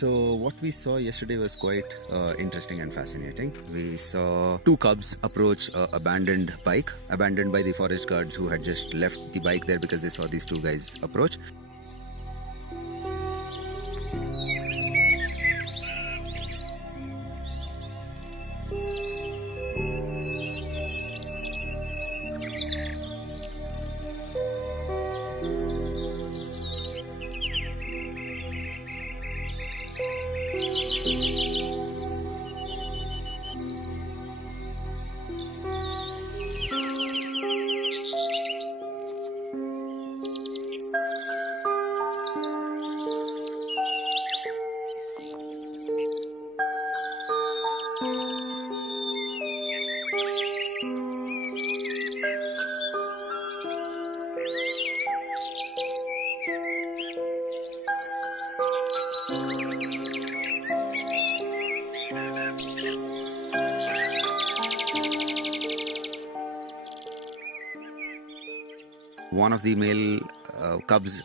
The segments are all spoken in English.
So what we saw yesterday was quite interesting and fascinating. We saw two cubs approach an abandoned bike, abandoned by the forest guards who had just left the bike there because they saw these two guys approach. One of the male cubs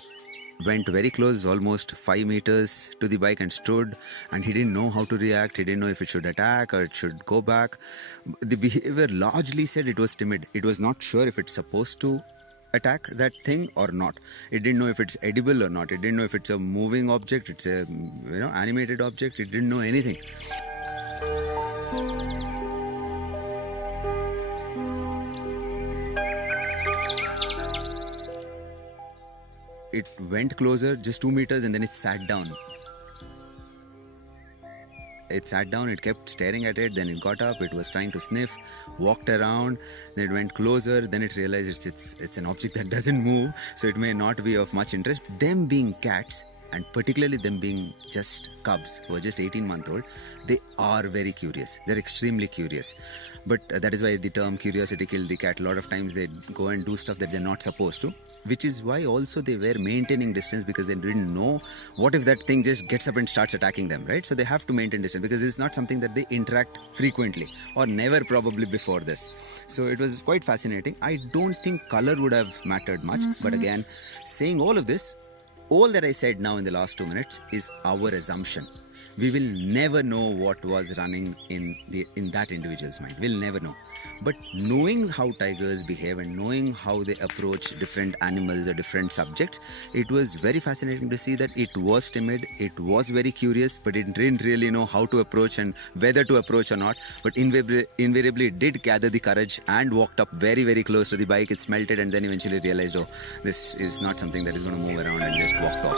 went very close, almost 5 meters to the bike and stood, and he didn't know how to react. He didn't know if it should attack or it should go back. The behavior largely said it was timid. It was not sure if it's supposed to attack that thing or not. It didn't know if it's edible or not. It didn't know if it's a moving object, it's a animated object. It didn't know anything. It went closer, just 2 meters, and then it sat down. It sat down, it kept staring at it, then it got up, it was trying to sniff, walked around, then it went closer, then it realized it's an object that doesn't move, so it may not be of much interest. Them being cats, and particularly them being just cubs who are just 18-month-old, they are very curious. They're extremely curious. But that is why the term curiosity killed the cat. A lot of times they go and do stuff that they're not supposed to, which is why also they were maintaining distance, because they didn't know what if that thing just gets up and starts attacking them, right? So they have to maintain distance because it's not something that they interact frequently or never probably before this. So it was quite fascinating. I don't think color would have mattered much, but again, saying all of this, all that I said now in the last 2 minutes is our assumption. We will never know what was running in that individual's mind. We'll never know. But knowing how tigers behave and knowing how they approach different animals or different subjects, it was very fascinating to see that it was timid, it was very curious, but it didn't really know how to approach and whether to approach or not. But invariably it did gather the courage and walked up very, very close to the bike. It smelt it and then eventually realized, oh, this is not something that is going to move around, and just walked off.